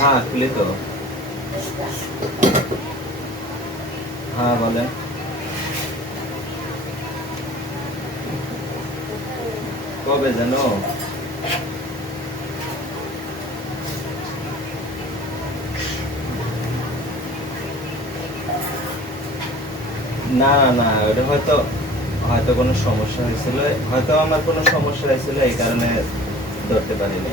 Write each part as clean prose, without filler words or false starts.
হ্যাঁ খুলি তো। হ্যাঁ বলেন। কবে জানো? না না না, ওটা হয়তো হয়তো কোনো সমস্যা হয়েছিল, হয়তো আমার কোনো সমস্যা হয়েছিল এই কারণে ধরতে পারিনি।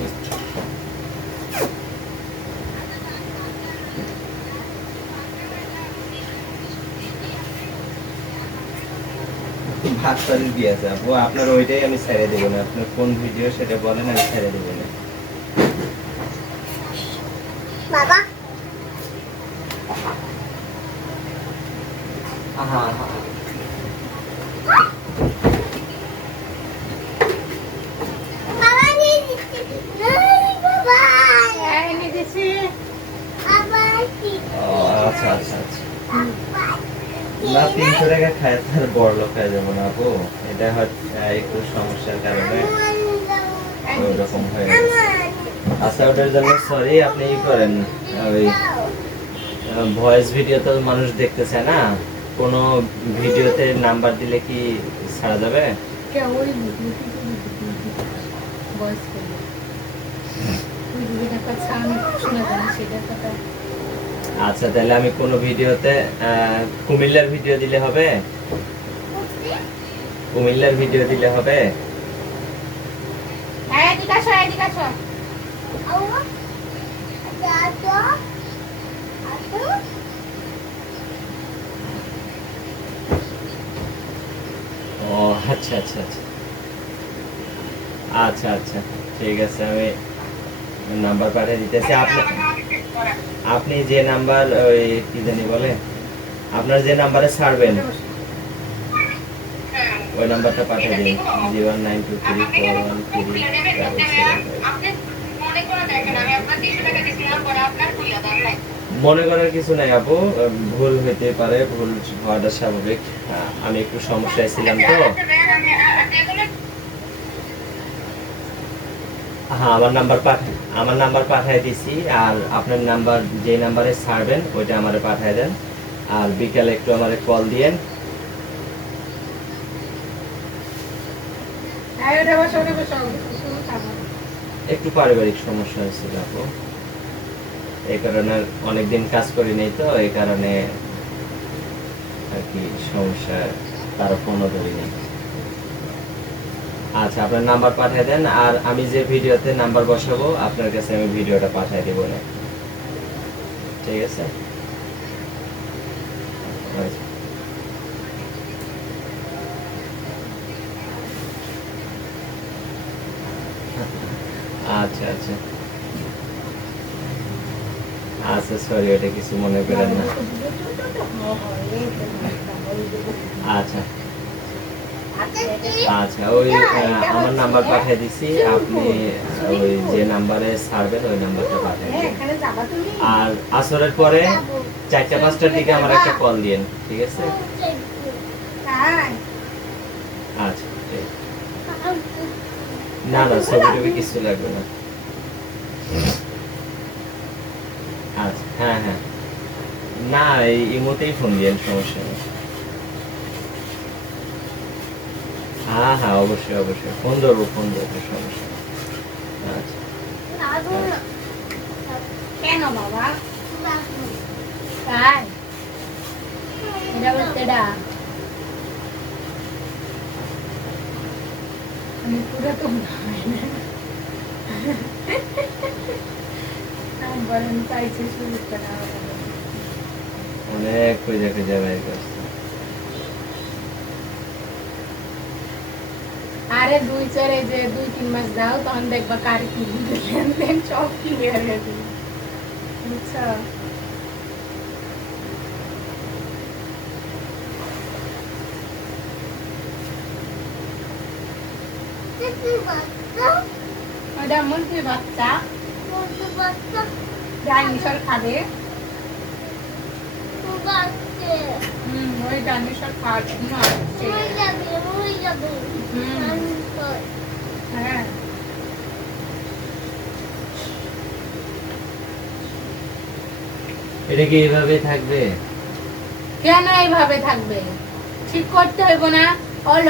ভাত তারিখ দিয়েছে আপু, আপনার ওইটাই আমি ছেড়ে দেবো না। আপনার কোন ভিডিও সেটা বলেন, আমি ছেড়ে দেবো না। বাবা হ্যাঁ হ্যাঁ বাবা নিয়ে দিচ্ছি বাবা নিয়ে দিচ্ছি আবার কি ও আচ্ছা আচ্ছা আচ্ছা। না 300 টাকা খায় তার বড় লোক হয়ে যাবো না আপু, এটা হয়তো একটু সমস্যার কারণে ওইরকম হয়ে গেছে। আচ্ছা ওটার জন্য সরি। আপনি ই করেন, ওই ভয়েস ভিডিও তো মানুষ দেখতে চায় না, কোনো ভিডিওতে নাম্বার দিলে কি ছাড়া যাবে? আচ্ছা তাহলে আমি কোনো ভিডিওতে কুমিল্লার ভিডিও দিলে হবে? কুমিল্লার ভিডিও দিলে হবে? হ্যাঁ এদিকে আসো এদিকে আসো দাদা আসো ও আচ্ছা আচ্ছা আচ্ছা আচ্ছা আচ্ছা ঠিক আছে, আমি নাম্বার পাঠিয়ে দিতেছি। আপনি আপনি যে নাম্বার ওই কি জানি বলে, আপনার যে নাম্বারে ছাড়বেন ওই নাম্বারটা পাঠিয়ে দিন, 09223413777। মনে করার কিছু নাই আপু, ভুল হইতে পারে, ভুল হওয়াটা স্বাভাবিক। আমি একটু সমস্যায় ছিলাম তো। হ্যাঁ আমার নাম্বার পাঠিয়ে দিছি। আর আপনার নাম্বার যে নাম্বারে ছাড়বেন ওইটা আমারে পাঠিয়ে দেন। আর বিকালে একটু আমারে কল দিয়েন। একটু পারিবারিক সমস্যা হয়েছিল আপু, এই কারণে অনেকদিন কাজ করি নাই তো, এই কারণে আর কি সমস্যা, তার ফোনও ধরি নাই। আচ্ছা আপনার নাম্বার পাঠিয়ে দেন, আর আমি যে ভিডিওতে নাম্বার বসাবো আপনার কাছে আমি ভিডিওটা পাঠিয়ে দেবো না, ঠিক আছে? আচ্ছা আচ্ছা আচ্ছা সরি, ওটা কিছু মনে করেন না। আচ্ছা আচ্ছা ওই আমার নাম্বার পাঠিয়ে দিছি, আপনি ওই যে নাম্বারে ছাড়বেন ওই নাম্বারটা পাঠিয়ে দিন। আর আসরের পরে 4টা-5টার দিকে আমার একটা কল দিয়েন, ঠিক আছে? আচ্ছা ঠিক। না না ছবি টবি কিছু লাগবে না। আচ্ছা হ্যাঁ হ্যাঁ, না এই ইমোতেই ফোন দিয়েন, সমস্যা নেই। হ্যাঁ হ্যাঁ অবশ্যই অবশ্যই ফোন ধরবো সমস্যা নেই। আচ্ছা কেন বাবা তাই এটা বলতে ডা আমি পুরো তো বলেন চাইছে শুরুটা না অনেক খুঁজে খুঁজে বের করছি। আরে 2-3 মাস দাও, তখন দেখবা কার কি লেনদেন সব ক্লিয়ার হয়ে যাবে, বুঝছো? ওটা মুরগি বাচ্চা ডাইনোসর খাবে। ওই ডাইনোসর খাওয়ার জন্য আসছে। হ্যাঁ এটা কি এইভাবে থাকবে? কেন এইভাবে থাকবে? ঠিক করতে হইব না? হলো